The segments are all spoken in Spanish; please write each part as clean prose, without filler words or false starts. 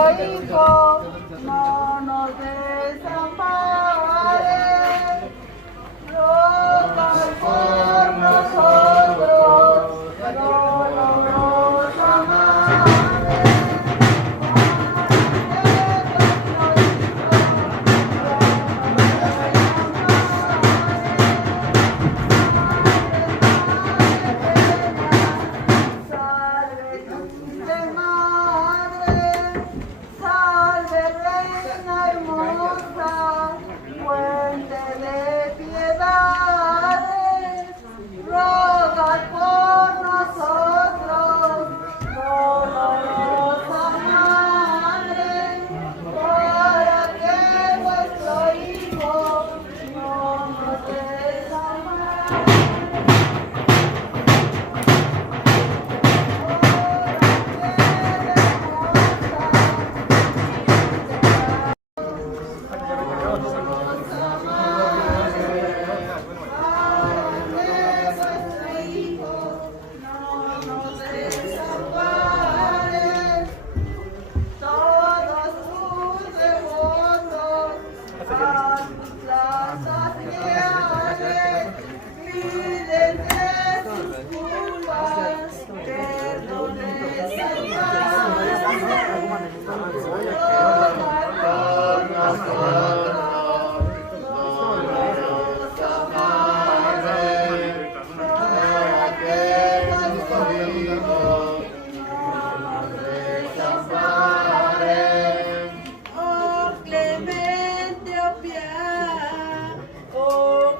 Hijo, no nos desampares, ruega por nosotros, dolorosa Madre. Salve, Reina hermosa, fuente de piedades, ruega por nosotros, dolorosa Madre, para que vuestro Hijo no nos desampare. Oh clemente, oh piedad, oh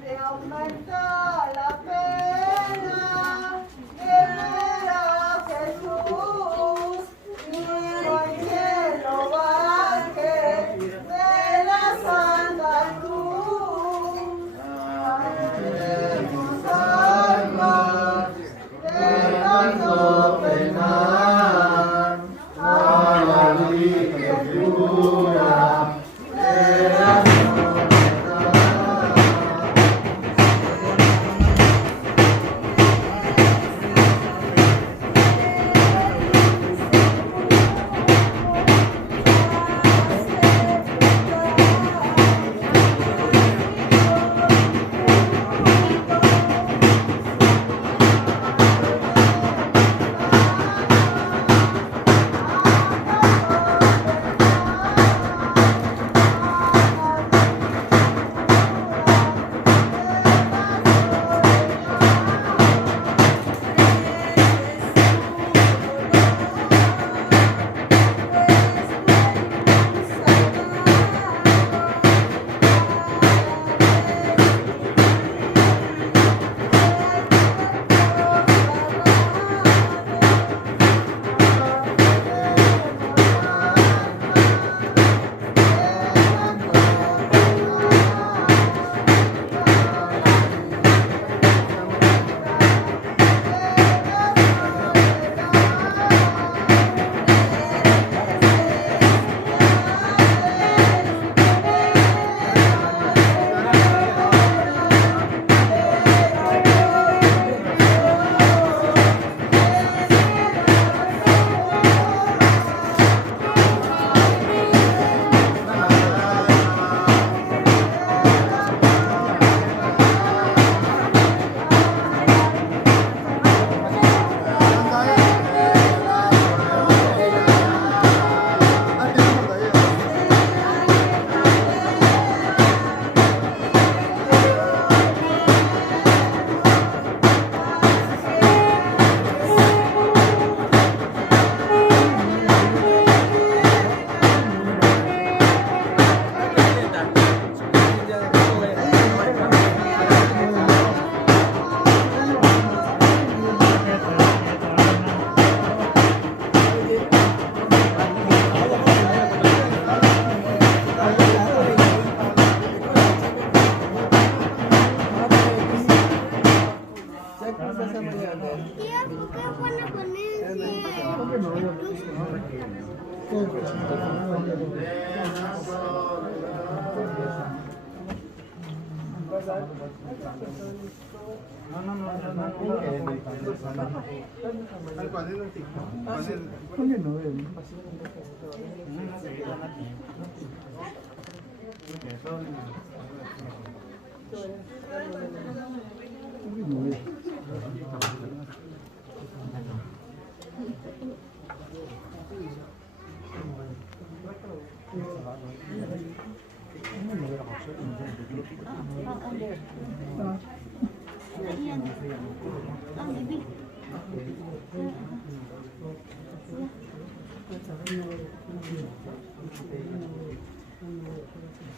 se aumenta la pena de ver a Jesús, miro al cielo baje de la Santa Cruz. Aleluya, almas de tanto penar, a la Virgen pura de la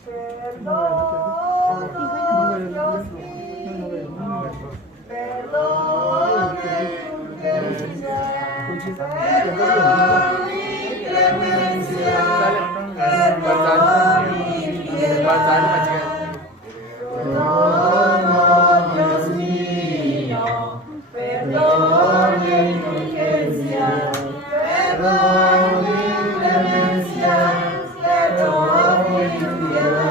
Perdón, Dios mío, perdón, perdón y clemencia, perdón y piedad. Perdón, Dios mío, perdón y indulgencia, perdón y clemencia, perdón y piedad.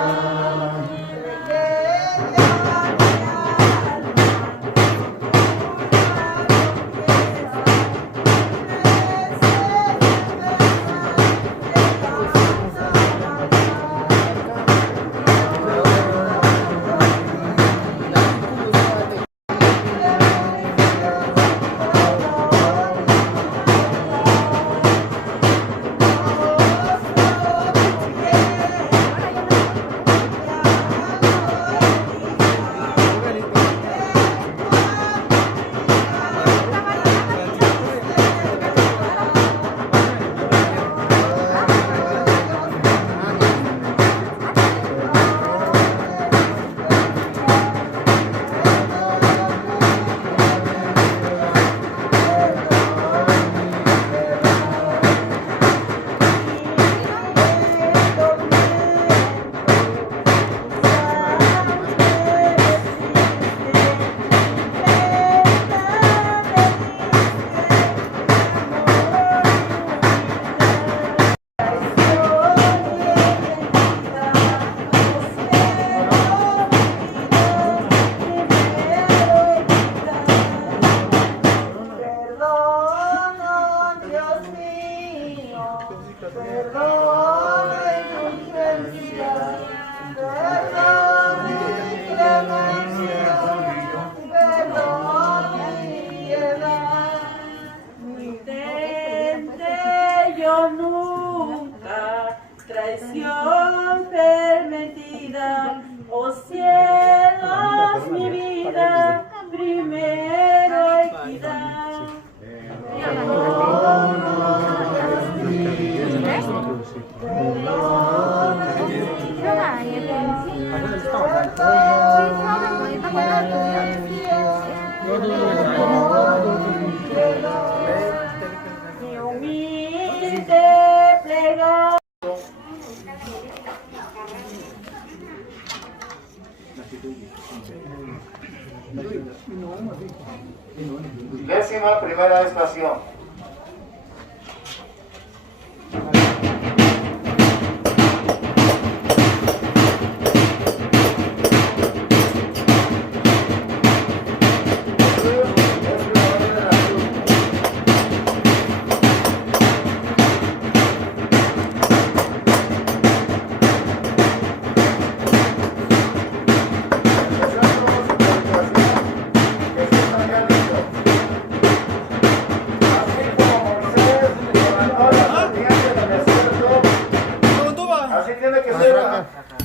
Traición permitida, oh cielos, mi vida, primero equidad. Mi humilde plegaria. Décima primera estación.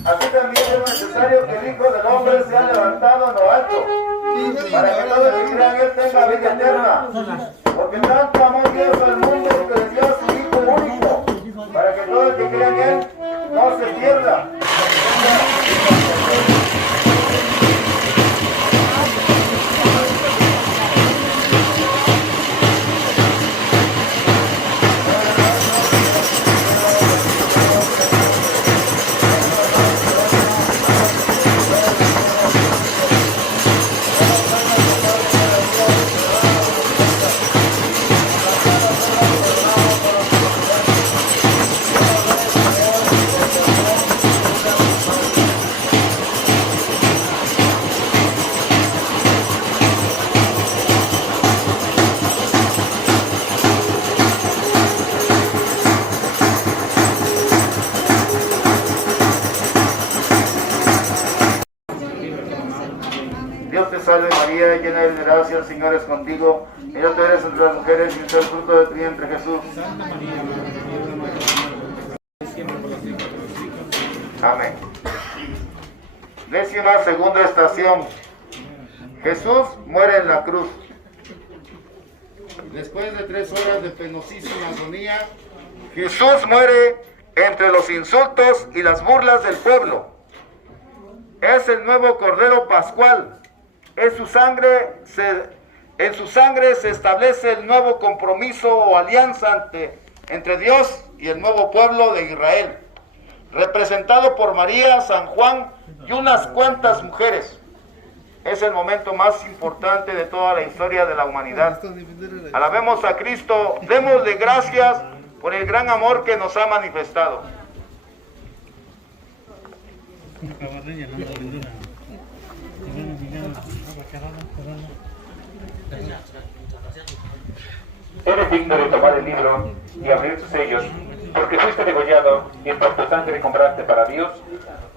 Así también es necesario que el Hijo del Hombre sea levantado en lo alto, para que todos los que crean en él tengan vida eterna. Porque tanto amó Dios al mundo que le dio a su Hijo único, para que todo el que crea en él no se pierda. salve María, llena eres de gracia, el Señor es contigo. Bendita tú eres entre las mujeres y el fruto de tu vientre Jesús. Amén. 12ª estación. Jesús muere en la cruz. Después de 3 horas de penosísima agonía, Jesús muere entre los insultos y las burlas del pueblo. Es el nuevo Cordero Pascual. En su sangre se establece el nuevo compromiso o alianza entre Dios y el nuevo pueblo de Israel, representado por María, San Juan y unas cuantas mujeres. Es el momento más importante de toda la historia de la humanidad. Alabemos a Cristo, démosle gracias por el gran amor que nos ha manifestado. Eres digno de tomar el libro y abrir sus sellos, porque fuiste degollado y por tu sangre compraste para Dios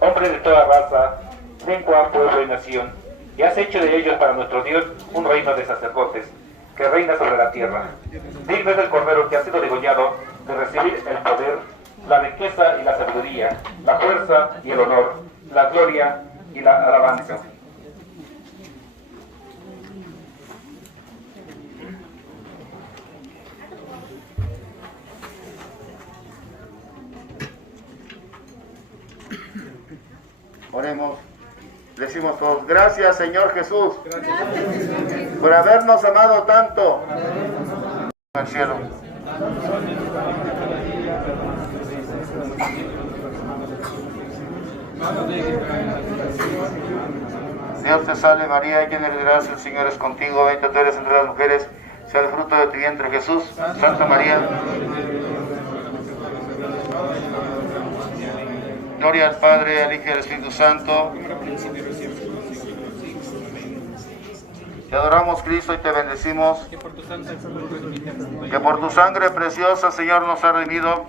hombres de toda raza, lengua, pueblo y nación, y has hecho de ellos para nuestro Dios un reino de sacerdotes, que reina sobre la tierra. Digno es el Cordero que ha sido degollado de recibir el poder, la riqueza y la sabiduría, la fuerza y el honor, la gloria y la alabanza. Oremos. Decimos todos, gracias Señor Jesús, por habernos amado tanto en el cielo. Dios te salve María, llena eres de gracia, el Señor es contigo, bendita tú eres entre las mujeres, sea el fruto de tu vientre Jesús. Santa María, gloria al Padre, al Hijo y al Espíritu Santo. Te adoramos Cristo y te bendecimos. Que por tu sangre preciosa, Señor, nos ha redimido.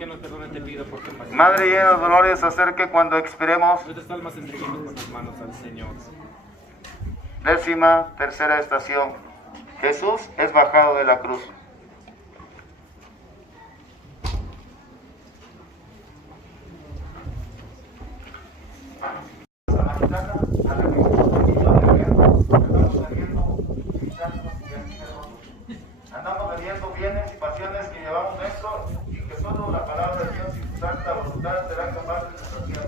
Madre llena de dolores, hacer que cuando expiremos, 13ª estación. Jesús es bajado de la cruz. Andamos bebiendo bienes y pasiones que llevamos dentro y que solo la palabra de Dios y su santa voluntad serán capaces de saciar.